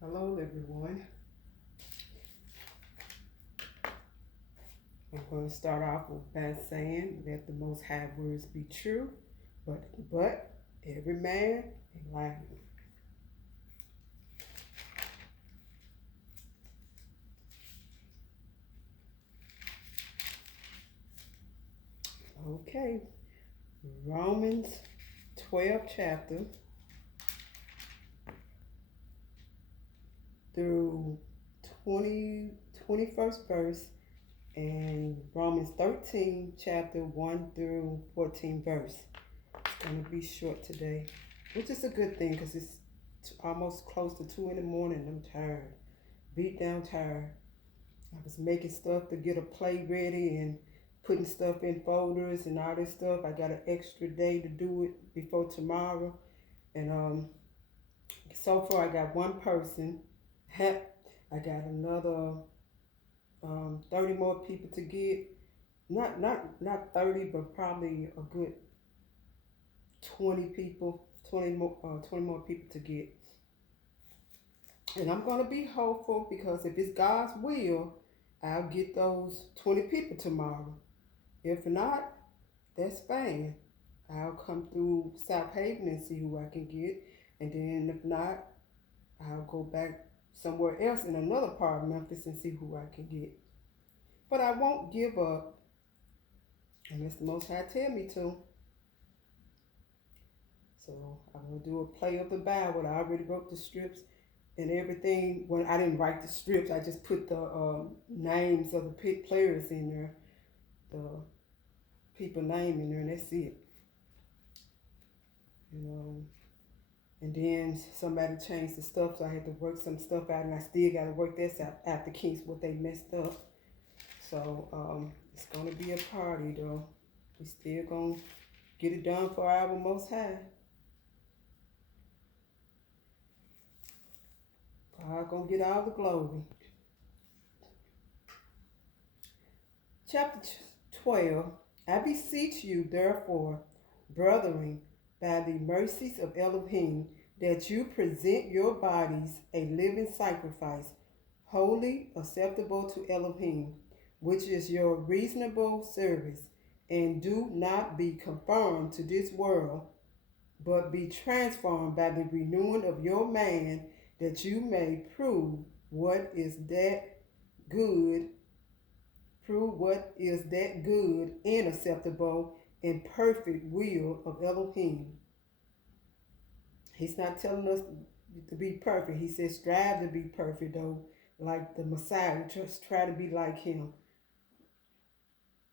Hello, everyone. I'm going to start off by saying that the Most High words be true, but every man a liar. Okay, Romans 12 chapter through 20, 21st verse, and Romans 13 chapter 1 through 14 verse. It's going to be short today, which is a good thing because it's almost close to 2 in the morning. I'm tired, beat down tired. I was making stuff to get a play ready and putting stuff in folders and all this stuff. I got an extra day to do it before tomorrow. And so far I got one person. I got another 30 more people to get. Not 30, but probably a good 20 people, 20 more people to get. And I'm gonna be hopeful because if it's God's will, I'll get those 20 people tomorrow. If not, that's fine. I'll come through South Haven and see who I can get. And then if not, I'll go back somewhere else in another part of Memphis and see who I can get. But I won't give up unless the Most High tell me to. So I'm going to do a play of the Bible. I already wrote the strips and everything. When I didn't write the strips, I just put the names of the players in there. The people name in there, and that's it. You know, and then somebody changed the stuff, so I had to work some stuff out, and I still got to work this out after Kinks what they messed up. So it's gonna be a party though. We still gonna get it done for our Most High. God gonna get all the glory. Chapter 12. I beseech you, therefore, brethren, by the mercies of Elohim, that you present your bodies a living sacrifice, holy, acceptable to Elohim, which is your reasonable service. And do not be conformed to this world, but be transformed by the renewing of your mind, that you may what is that good prove what is that good and acceptable and perfect will of Elohim. He's not telling us to be perfect. He says strive to be perfect though, like the Messiah. Just try to be like him.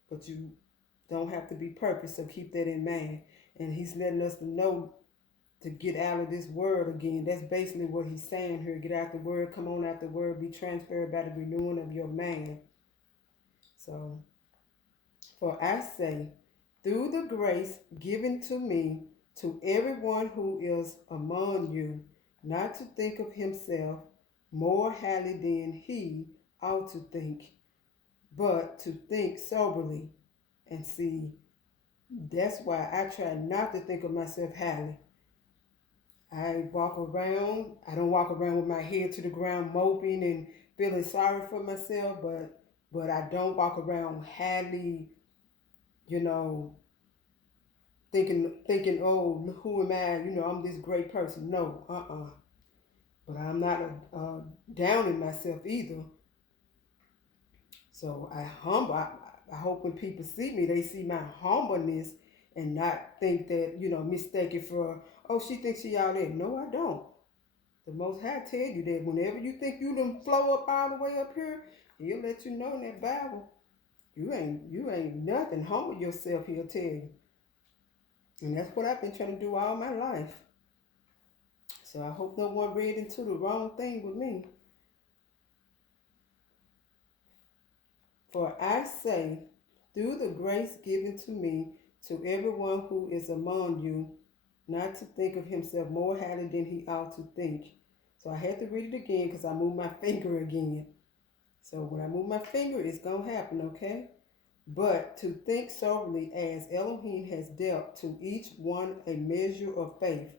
But you don't have to be perfect, so keep that in mind. And he's letting us know to get out of this world again. That's basically what he's saying here. Get out the word, come on out the word, be transferred by the renewing of your mind. So, for I say, through the grace given to me, to everyone who is among you, not to think of himself more highly than he ought to think, but to think soberly. And see, that's why I try not to think of myself highly. I don't walk around with my head to the ground moping and feeling sorry for myself, but I don't walk around highly, you know, thinking, oh, who am I? I'm this great person. No, But I'm not down in myself either. So I hope when people see me, they see my humbleness and not think that, mistake it for, oh, she thinks she out there. No, I don't. The Most High tell you that whenever you think you done flow up all the way up here, he'll let you know in that Bible. You ain't nothing. Humble yourself, he'll tell you. And that's what I've been trying to do all my life. So I hope no one read into the wrong thing with me. For I say, through the grace given to me, to everyone who is among you, not to think of himself more highly than he ought to think. So I had to read it again because I moved my finger again. So when I move my finger, it's going to happen, okay? But to think soberly as Elohim has dealt to each one a measure of faith.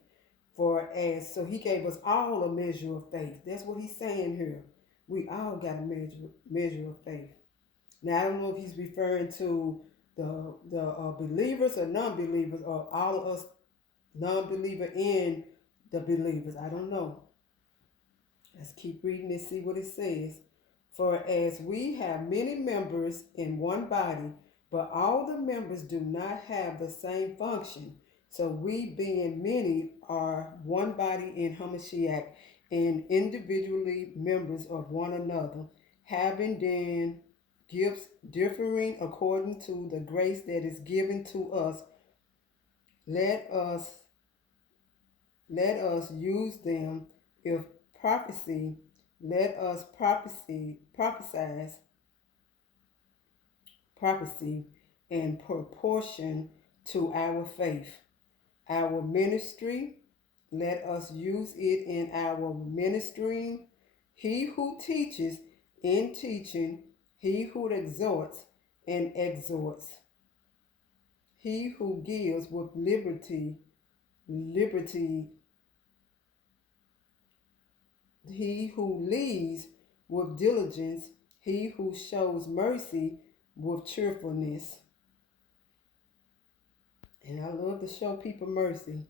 So he gave us all a measure of faith. That's what he's saying here. We all got a measure of faith. Now I don't know if he's referring to the believers or non-believers, or all of us non-believer and the believers. I don't know. Let's keep reading and see what it says. For as we have many members in one body, but all the members do not have the same function. So we, being many, are one body in Hamashiach and individually members of one another, having then gifts differing according to the grace that is given to us. Let us let us use them. If prophecy, let us prophecy in proportion to our faith. Our ministry, let us use it in our ministering. He who teaches in teaching, he who exhorts in exhorts, he who gives with liberty, he who leads with diligence, he who shows mercy with cheerfulness. And I love to show people mercy.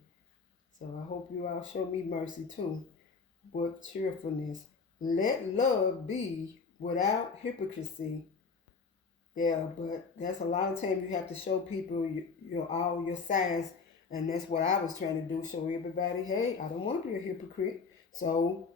So I hope you all show me mercy too, with cheerfulness. Let love be without hypocrisy. Yeah, but that's a lot of time you have to show people all your sides, and that's what I was trying to do. Show everybody, hey, I don't want to be a hypocrite. So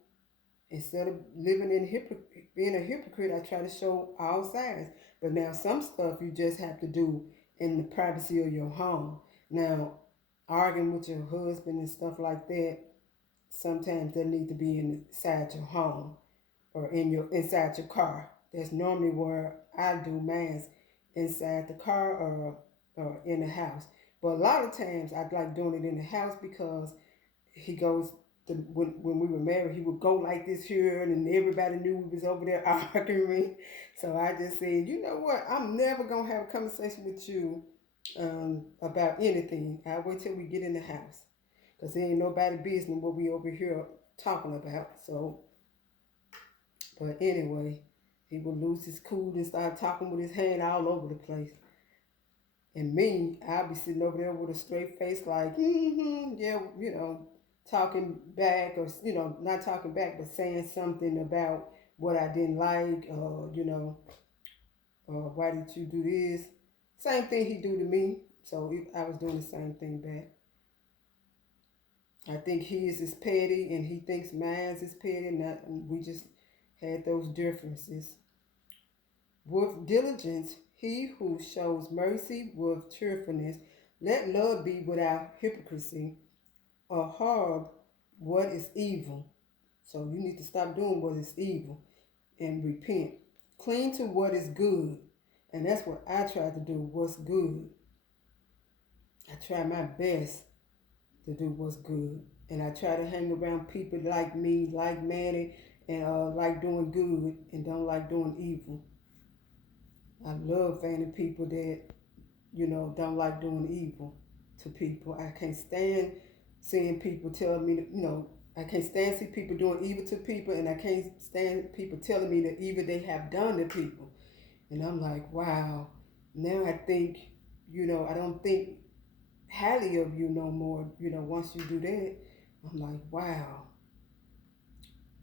instead of being a hypocrite, I try to show all sides. But now some stuff you just have to do in the privacy of your home. Now, arguing with your husband and stuff like that, sometimes they need to be inside your home or inside your car. That's normally where I do mine, inside the car or in the house. But a lot of times I like doing it in the house because he goes when we were married, he would go like this here, and everybody knew we was over there arguing. So I just said, you know what? I'm never gonna have a conversation with you about anything. I'll wait till we get in the house, cause there ain't nobody business what we over here talking about. So, but anyway, he would lose his cool and start talking with his hand all over the place. And me, I'll be sitting over there with a straight face, like, yeah, talking back, or not talking back, but saying something about what I didn't like, why did you do this? Same thing he do to me. So I was doing the same thing back. I think his is petty, and he thinks mine is petty, and we just had those differences. With diligence, he who shows mercy with cheerfulness, let love be without hypocrisy, abhor what is evil. So you need to stop doing what is evil and repent. Cling to what is good. And that's what I try to do, what's good. I try my best to do what's good. And I try to hang around people like me, like Manny, and like doing good and don't like doing evil. I love finding people that, don't like doing evil to people. I can't stand seeing people tell me, I can't stand see people doing evil to people, and I can't stand people telling me the evil they have done to people. And I'm like, wow, now I think, I don't think highly of you no more, once you do that. I'm like, wow.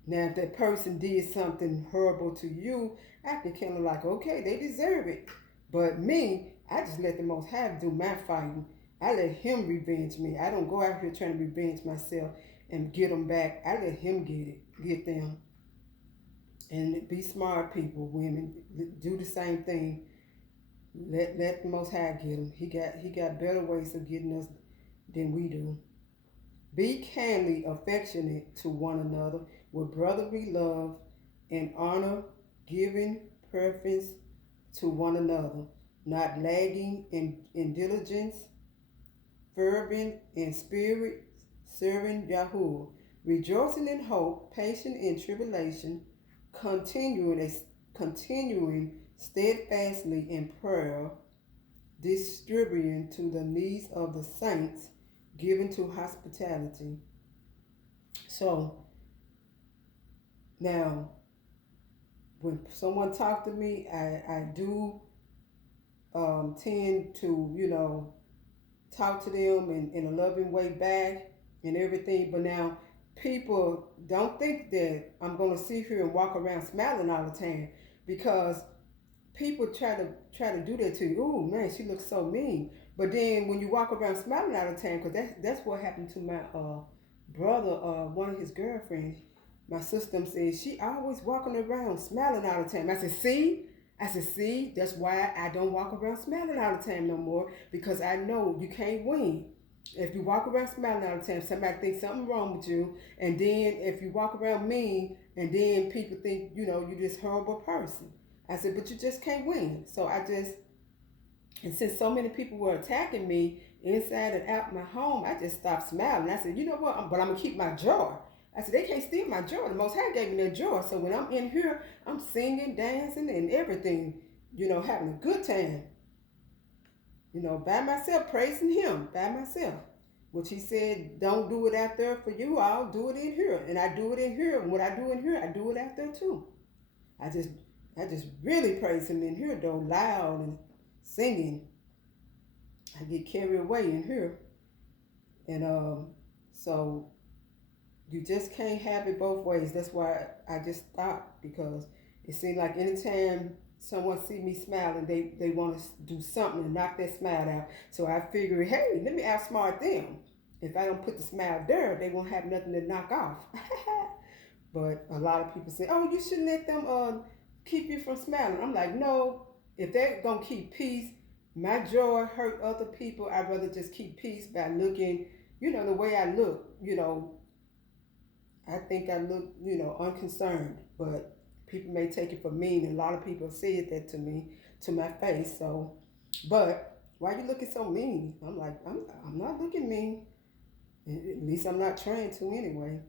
Now, if that person did something horrible to you, I can kind of like, okay, they deserve it. But me, I just let the Most High do my fighting. I let Him revenge me. I don't go out here trying to revenge myself and get them back. I let Him get them. And be smart people, women. Do the same thing. Let the Most High get them. He got better ways of getting us than we do. Be kindly affectionate to one another with brotherly love and honor, giving preference to one another, not lagging in diligence, fervent in spirit, serving Yahuwah, rejoicing in hope, patient in tribulation, continuing steadfastly in prayer, distributing to the needs of the saints, given to hospitality. So now, when someone talk to me, I do tend to, talk to them in a loving way back and everything. But now, people don't think that I'm going to sit here and walk around smiling all the time, because people try to do that to you. Oh man, she looks so mean. But then when you walk around smiling all the time, because that's what happened to my brother, one of his girlfriends. My sister said she always walking around smiling all the time. I said, see, that's why I don't walk around smiling all the time no more, because I know you can't win. If you walk around smiling all the time, somebody thinks something wrong with you. And then if you walk around mean, and then people think, you're this horrible person. I said, but you just can't win. So and since so many people were attacking me inside and out my home, I just stopped smiling. I said, you know what? But I'm going to keep my joy. I said, they can't steal my joy. The Most High gave me that joy. So when I'm in here, I'm singing, dancing, and everything, having a good time, by myself, praising Him by myself. Which He said, don't do it out there for you, I'll do it in here. And I do it in here. And what I do in here, I do it out there too. I just really praise Him in here, though, loud and singing. I get carried away in here. And so you just can't have it both ways. That's why I just stopped, because it seemed like anytime someone see me smiling, they want to do something to knock that smile out. So I figured, hey, let me outsmart them. If I don't put the smile there, they won't have nothing to knock off. But a lot of people say, oh, you shouldn't let them keep you from smiling. I'm like, no, if they're going to keep peace, my joy hurt other people. I'd rather just keep peace by looking, the way I look. I think I look, unconcerned, but people may take it for mean. And a lot of people said that to me, to my face. So, but why you looking so mean? I'm like, I'm not looking mean. At least I'm not trying to anyway.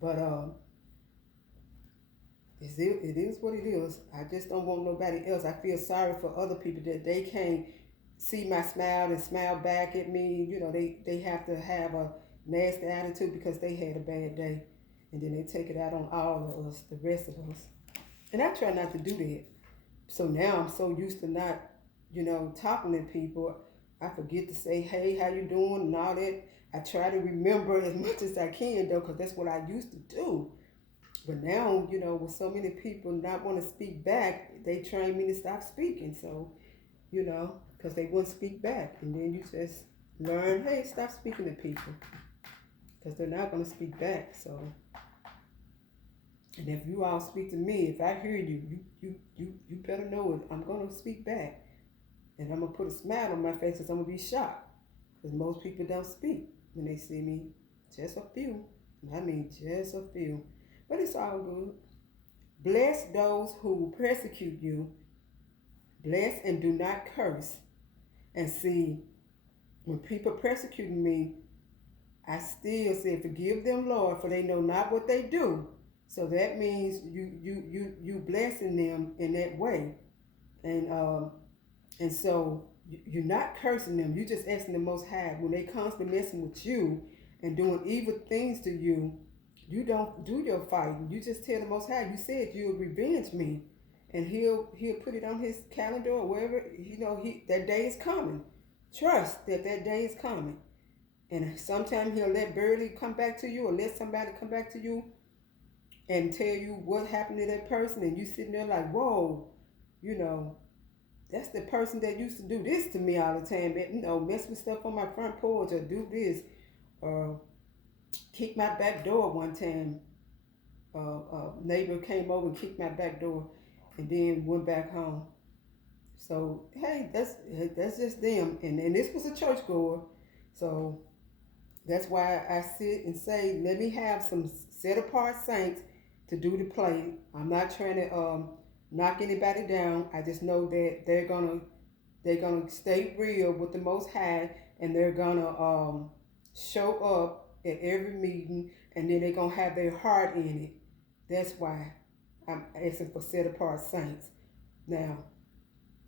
But it is what it is. I just don't want nobody else. I feel sorry for other people that they can't see my smile and smile back at me. They have to have a nasty attitude because they had a bad day. And then they take it out on all of us, the rest of us. And I try not to do that. So now I'm so used to not, talking to people. I forget to say, hey, how you doing and all that. I try to remember as much as I can, though, because that's what I used to do. But now, with so many people not want to speak back, they train me to stop speaking. So, because they wouldn't speak back. And then you just learn, hey, stop speaking to people, because they're not going to speak back. So, and if you all speak to me, if I hear you, you better know it. I'm going to speak back. And I'm going to put a smile on my face, because I'm going to be shocked. Because most people don't speak when they see me. Just a few. I mean, just a few. But it's all good. Bless those who persecute you. Bless and do not curse. And see, when people persecuting me, I still say, forgive them, Lord, for they know not what they do. So that means you blessing them in that way. And so you're not cursing them. You're just asking the Most High, when they constantly messing with you and doing evil things to you, you don't do your fighting. You just tell the Most High, you said you'll revenge me. And he'll put it on his calendar or wherever, that day is coming. Trust that day is coming. And sometimes he'll let Birdie come back to you, or let somebody come back to you and tell you what happened to that person. And you sitting there like, whoa, that's the person that used to do this to me all the time. Mess with stuff on my front porch, or do this, or kick my back door one time. A neighbor came over and kicked my back door, and then went back home. So hey, that's just them. And this was a church goer, so that's why I sit and say, let me have some set apart saints to do the play. I'm not trying to knock anybody down. I just know that they're gonna stay real with the Most High, and they're gonna show up at every meeting, and then they're gonna have their heart in it. That's why I'm asking for set apart saints. Now,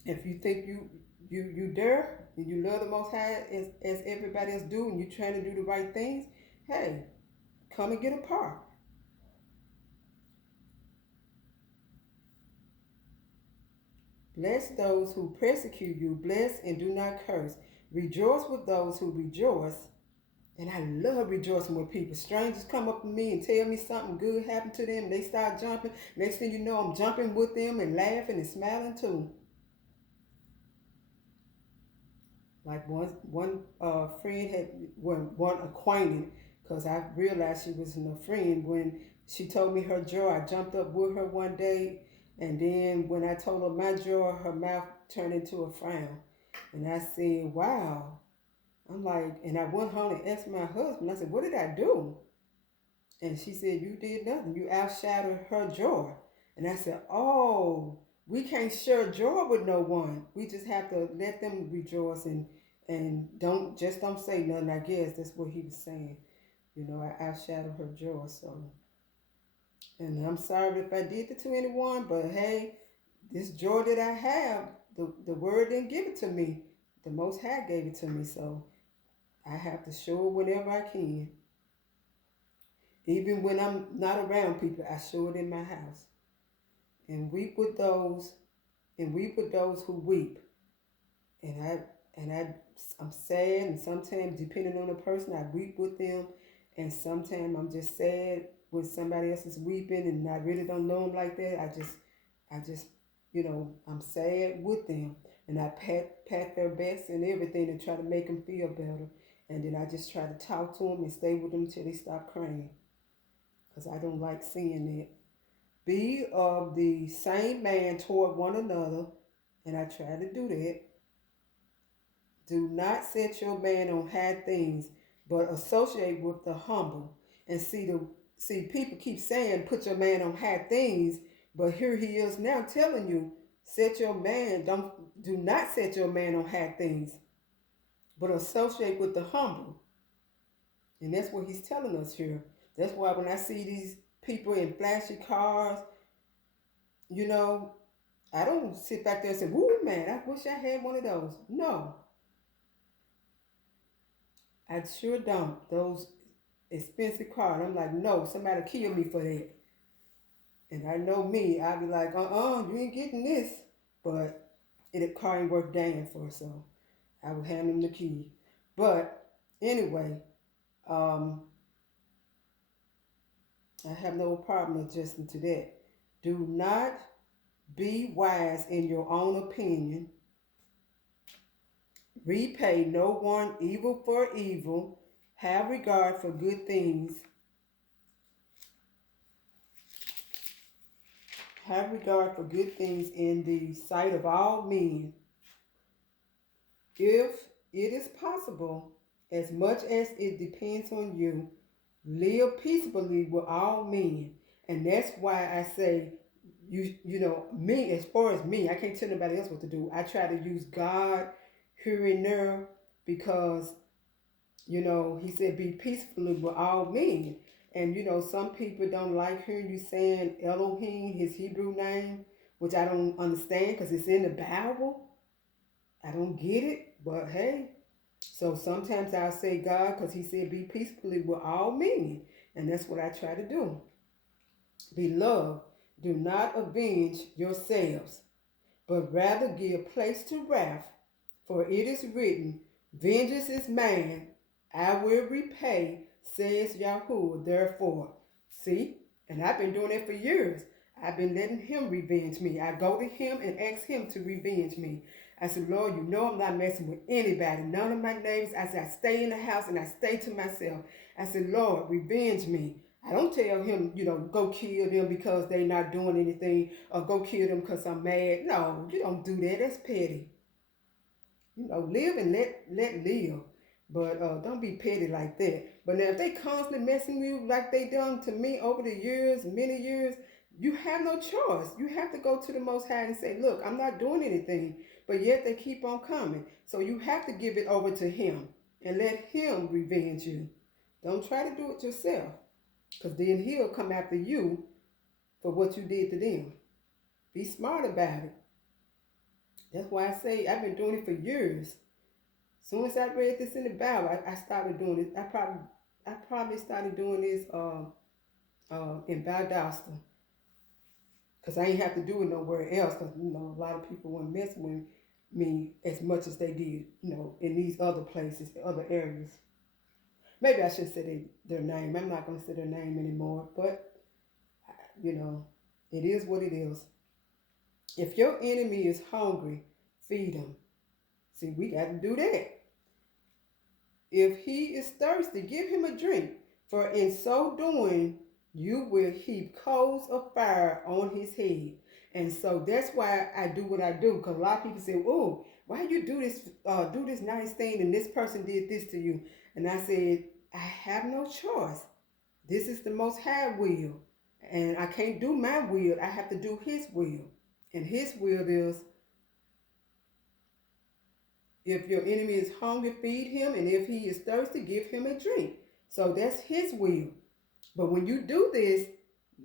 if you think you dare and you love the Most High as everybody else do, and you're trying to do the right things, hey, come and get a part. Bless those who persecute you. Bless and do not curse. Rejoice with those who rejoice. And I love rejoicing with people. Strangers come up to me and tell me something good happened to them. And they start jumping. Next thing you know, I'm jumping with them and laughing and smiling too. Like one friend had, one acquaintance, because I realized she wasn't a friend. When she told me her joy, I jumped up with her one day, and then when I told her my joy, her mouth turned into a frown. And I said, wow. I'm like, and I went home and asked my husband, I said, what did I do? And she said, you did nothing. You outshadowed her joy. And I said, oh, we can't share joy with no one. We just have to let them rejoice and don't say nothing. I guess that's what he was saying. You know, I outshadowed her joy. So, and I'm sorry if I did it to anyone, but hey, this joy that I have, the word didn't give it to me. The Most High gave it to me. So I have to show it whenever I can. Even when I'm not around people, I show it in my house. And weep with those, who weep. I'm sad, and sometimes depending on the person, I weep with them, and sometimes I'm just sad when somebody else is weeping, and I really don't know them like that. I just, I'm sad with them, and I pat their backs and everything and try to make them feel better, and then I just try to talk to them and stay with them till they stop crying, because I don't like seeing that. Be of the same man toward one another, and I try to do that. Do not set your man on high things, but associate with the humble. And see people keep saying put your man on high things, but here he is now telling you do not set your man on high things, but associate with the humble. And that's what he's telling us here. That's why when I see these people in flashy cars, I don't sit back there and say, woo man, I wish I had one of those. No, I sure don't. Those expensive cars. I'm like, no, somebody kill me for that. And I know me, I'd be like, you ain't getting this. But it car ain't worth dying for, so I would hand him the key. But anyway, I have no problem adjusting to that. Do not be wise in your own opinion. Repay no one evil for evil. Have regard for good things. Have regard for good things in the sight of all men. If it is possible, as much as it depends on you, live peaceably with all men. And that's why I say, me, as far as me, I can't tell nobody else what to do. I try to use God here and there because, he said, be peacefully with all men. And, some people don't like hearing you saying Elohim, his Hebrew name, which I don't understand because it's in the Bible. I don't get it, but hey. So sometimes I'll say God because he said be peacefully with all men. And that's what I try to do. Beloved, do not avenge yourselves, but rather give place to wrath. For it is written, vengeance is mine, I will repay, says Yahuwah. Therefore, see, and I've been doing it for years. I've been letting him revenge me. I go to him and ask him to revenge me. I said, Lord, I'm not messing with anybody. None of my neighbors. I said, I stay in the house and I stay to myself. I said, Lord, revenge me. I don't tell him, go kill them because they not doing anything or go kill them because I'm mad. No, you don't do that. That's petty. Live and let live. But don't be petty like that. But now if they constantly messing with you like they done to me over the years, many years, you have no choice. You have to go to the Most High and say, look, I'm not doing anything. But yet they keep on coming. So you have to give it over to him and let him revenge you. Don't try to do it yourself. Because then he'll come after you for what you did to them. Be smart about it. That's why I say I've been doing it for years. As soon as I read this in the Bible, I started doing it. I probably I probably started doing this in Valdosta, because I ain't have to do it nowhere else. Because a lot of people weren't messing with me as much as they did, in these other places, other areas. Maybe I should say their name. I'm not gonna say their name anymore, but you know, it is what it is. If your enemy is hungry, feed him. See, we got to do that. If he is thirsty, give him a drink, for in so doing, you will heap coals of fire on his head. And so that's why I do what I do. Because a lot of people say, "Oh, why you do this nice thing, and this person did this to you?" And I said, I have no choice. This is the Most High will, and I can't do my will. I have to do His will, and His will is, if your enemy is hungry, feed him, and if he is thirsty, give him a drink. So that's His will. But when you do this,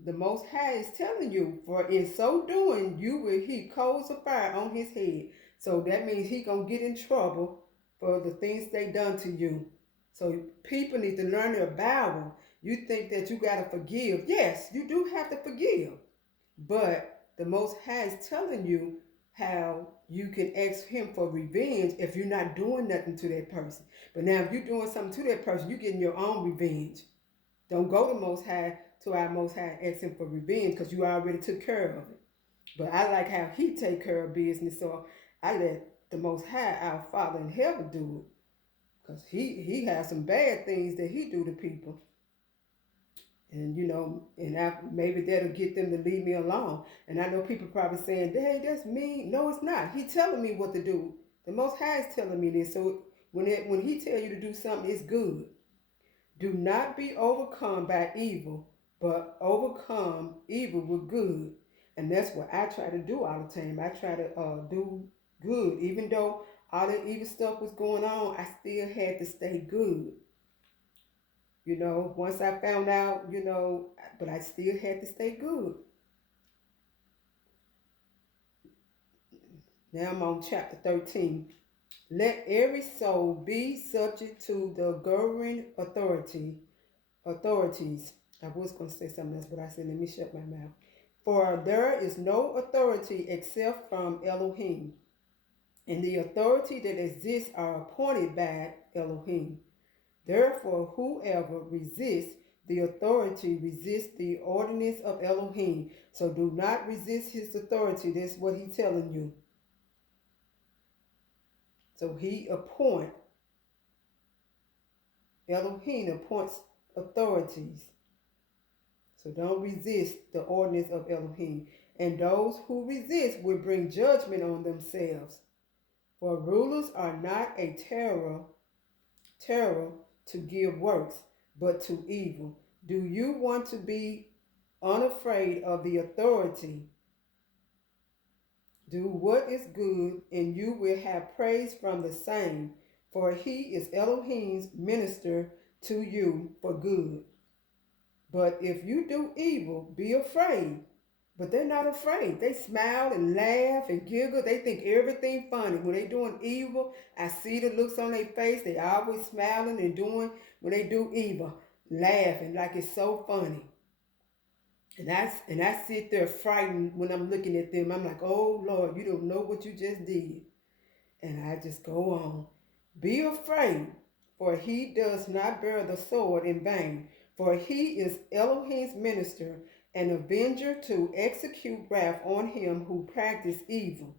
the Most High is telling you, for in so doing, you will heap coals of fire on his head. So that means he gonna get in trouble for the things they done to you. So people need to learn their Bible. You think that you gotta forgive. Yes, you do have to forgive. But the Most High is telling you how you can ask him for revenge if you're not doing nothing to that person. But now if you're doing something to that person, you're getting your own revenge. Don't go to our Most High, ask him for revenge, because you already took care of it. But I like how he take care of business, so I let the Most High, our Father in heaven, do it, because he has some bad things that he do to people. And maybe that'll get them to leave me alone. And I know people probably saying, "Hey, that's me." No, it's not. He telling me what to do. The Most High is telling me this. So when he tell you to do something, it's good. Do not be overcome by evil, but overcome evil with good. And that's what I try to do all the time. I try to do good. Even though all the evil stuff was going on, I still had to stay good. Once I found out, but I still had to stay good. Now I'm on chapter 13. Let every soul be subject to the governing authorities. I was going to say something else, but I said, let me shut my mouth. For there is no authority except from Elohim, and the authority that exists are appointed by Elohim. Therefore, whoever resists the authority resists the ordinance of Elohim. So do not resist his authority. That's what he's telling you. So Elohim appoints authorities. So don't resist the ordinance of Elohim. And those who resist will bring judgment on themselves. For rulers are not a terror to give works, but to evil. Do you want to be unafraid of the authority? Do what is good, and you will have praise from the same, for he is Elohim's minister to you for good. But if you do evil, be afraid. But they're not afraid. They smile and laugh and giggle. They think everything funny. When they doing evil, I see the looks on their face. They always smiling and doing, when they do evil, laughing like it's so funny. And I sit there frightened when I'm looking at them. I'm like, "Oh Lord, you don't know what you just did." And I just go on. Be afraid, for he does not bear the sword in vain. For he is Elohim's minister, an avenger to execute wrath on him who practice evil.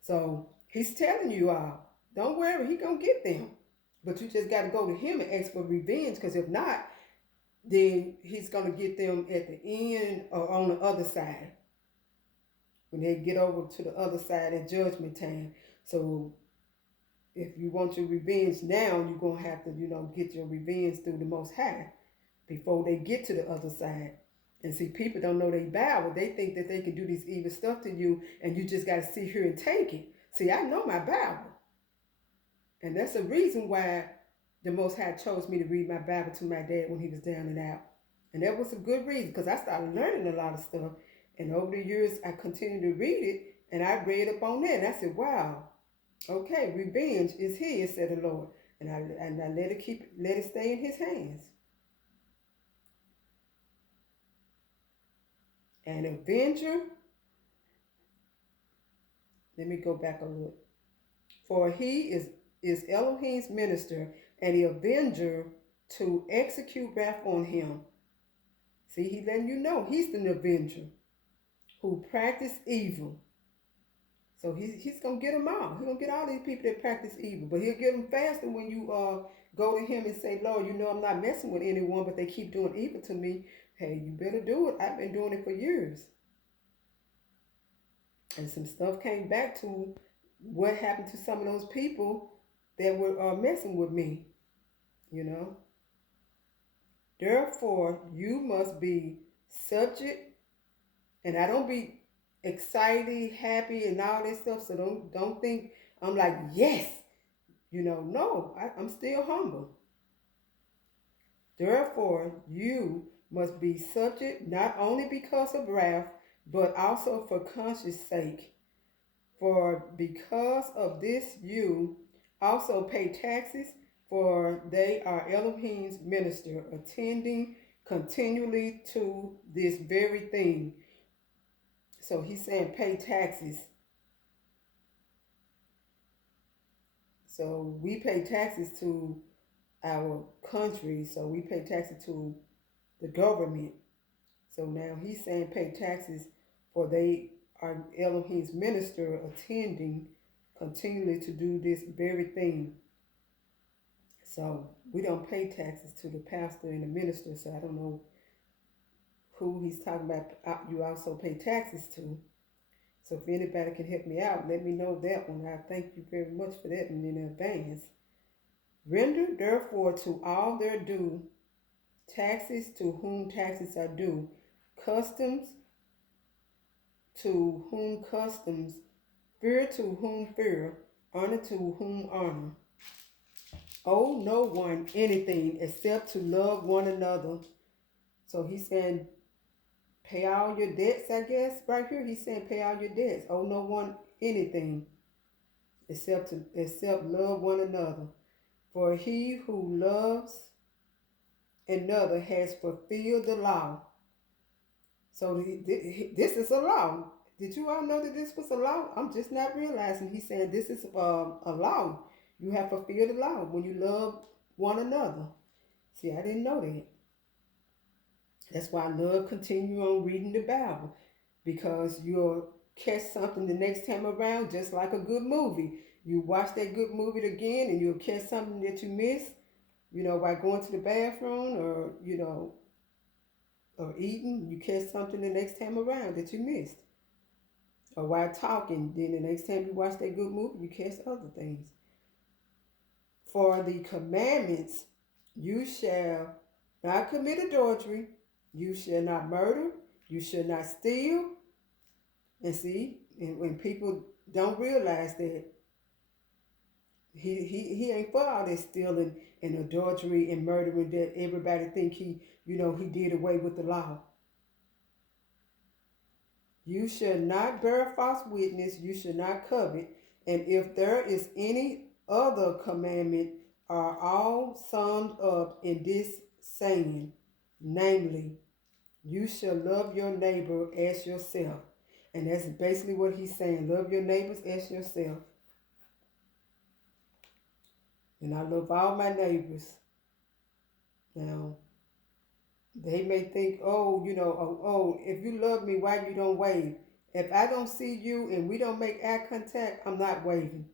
So he's telling you all, don't worry, he gonna get them. But you just got to go to him and ask for revenge, because if not, then he's gonna get them at the end or on the other side. When they get over to the other side at judgment time. So if you want your revenge now, you're gonna have to, get your revenge through the Most High before they get to the other side. And see, people don't know their Bible. They think that they can do this evil stuff to you, and you just got to sit here and take it. See, I know my Bible. And that's the reason why the Most High chose me to read my Bible to my dad when he was down and out. And that was a good reason, because I started learning a lot of stuff. And over the years, I continued to read it, and I read up on that. And I said, wow, okay, revenge is his, said the Lord. And I let it stay in his hands. An avenger. Let me go back a little. For he is Elohim's minister and the avenger to execute wrath on him. See, he letting you know he's the avenger who practice evil. So he's going to get them all. He's going to get all these people that practice evil. But he'll get them faster when you go to him and say, Lord, you know I'm not messing with anyone, but they keep doing evil to me. Hey, you better do it. I've been doing it for years. And some stuff came back to what happened to some of those people that were messing with me, you know. Therefore, you must be subject, and I don't be excited, happy, and all this stuff. So don't think I'm like, yes, you know, no, I'm still humble. Therefore, you must be subject not only because of wrath, but also for conscience sake. For because of this you also pay taxes, for they are Elohim's minister, attending continually to this very thing. So he's saying pay taxes. So we pay taxes to our country, so we pay taxes to the government. So now he's saying pay taxes, for they are Elohim's minister, attending continually to do this very thing. So we don't pay taxes to the pastor and the minister, so I don't know who he's talking about. You also pay taxes to. So if anybody can help me out, let me know that one. I thank you very much for that in advance. Render therefore to all their due, taxes to whom taxes are due, customs to whom customs, fear to whom fear, honor to whom honor. Owe no one anything except to love one another. So he's saying pay all your debts, I guess. Right here he's saying pay all your debts. Owe no one anything except love one another. For he who loves another has fulfilled the law. So this is a law. Did you all know that this was a law? I'm just not realizing. He's saying this is a law. You have fulfilled the law when you love one another. See, I didn't know that. That's why I love continue on reading the Bible, because you'll catch something the next time around, just like a good movie. You watch that good movie again and you'll catch something that you missed, you know, by going to the bathroom or, you know, or eating. You catch something the next time around that you missed. Or while talking, then the next time you watch that good movie, you catch other things. For the commandments, you shall not commit adultery, you shall not murder, you shall not steal. And see, and when people don't realize that he ain't for all that stealing and adultery and murdering that everybody think he did away with the law. You shall not bear false witness, you shall not covet, and if there is any other commandment, are all summed up in this saying, namely, you shall love your neighbor as yourself. And that's basically what he's saying. Love your neighbors as yourself. And I love all my neighbors. Now, they may think, if you love me, why you don't wave? If I don't see you and we don't make eye contact, I'm not waving.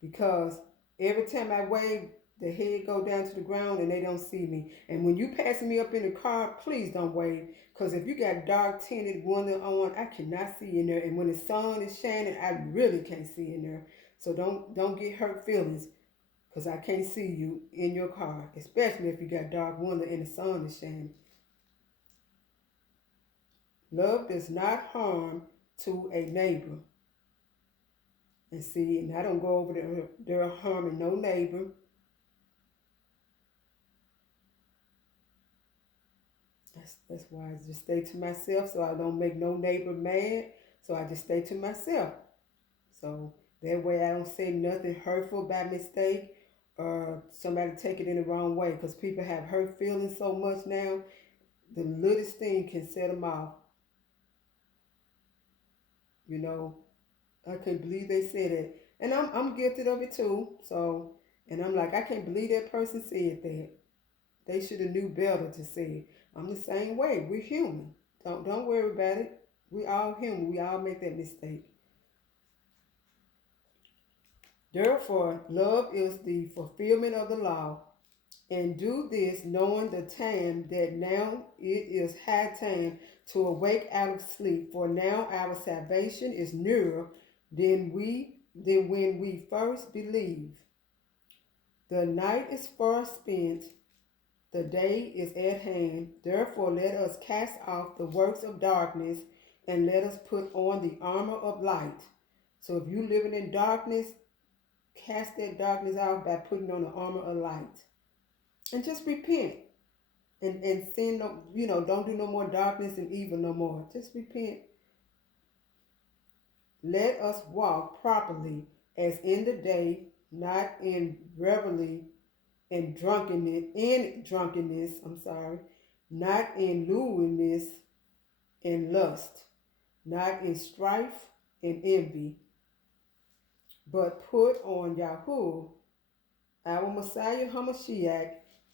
Because every time I wave, the head go down to the ground and they don't see me. And when you passing me up in the car, please don't wave. Because if you got dark tinted window on, I cannot see in there. And when the sun is shining, I really can't see in there. So don't get hurt feelings, because I can't see you in your car, especially if you got dark window and the sun is shining. Love does not harm to a neighbor. And see, and I don't go over there harming no neighbor. That's why I just stay to myself, so I don't make no neighbor mad. So I just stay to myself. So that way I don't say nothing hurtful by mistake or somebody take it in the wrong way, because people have hurt feelings so much now. The littlest thing can set them off. You know, I can't believe they said it. And I'm guilty of it too. So, and I'm like, I can't believe that person said that. They should have knew better to say it. I'm the same way. We're human. Don't worry about it. We all human. We all make that mistake. Therefore, love is the fulfillment of the law, and do this knowing the time that now it is high time to awake out of sleep, for now our salvation is nearer than when we first believed. The night is far spent, the day is at hand. Therefore let us cast off the works of darkness and let us put on the armor of light. So if you're living in darkness, cast that darkness out by putting on the armor of light. And just repent. And sin, no, don't do no more darkness and evil no more. Just repent. Let us walk properly as in the day, not in revelry and drunkenness, not in lewdness and lust, not in strife and envy, but put on Yahuwah, our Messiah Hamashiach,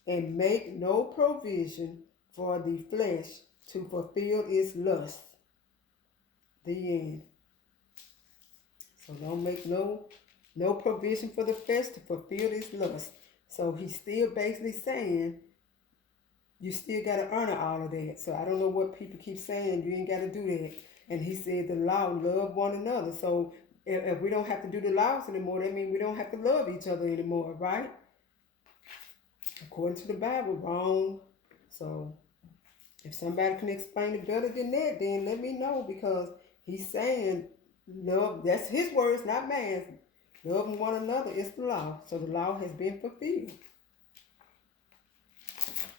and make no provision for the flesh to fulfill its lust. The end. So don't make no provision for the flesh to fulfill its lust. So he's still basically saying you still got to honor all of that. So I don't know what people keep saying. You ain't got to do that. And he said the law, love one another. So if we don't have to do the laws anymore, that means we don't have to love each other anymore, right? According to the Bible, wrong. So if somebody can explain it better than that, then let me know, because he's saying love, that's his words, not man's. Loving one another is the law. So the law has been fulfilled.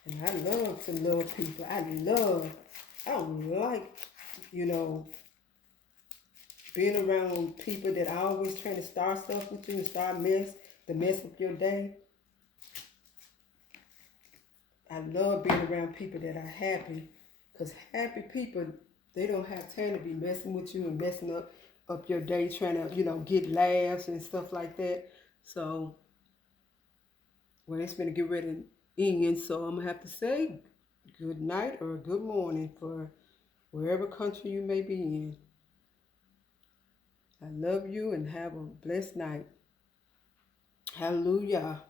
And I love to love people. I don't like, being around people that are always trying to start stuff with you and to mess up your day. I love being around people that are happy, because happy people, they don't have time to be messing with you and messing up your day, trying to, get laughs and stuff like that. So, well, it's going to get ready to end, so I'm going to have to say good night or good morning for wherever country you may be in. I love you and have a blessed night. Hallelujah.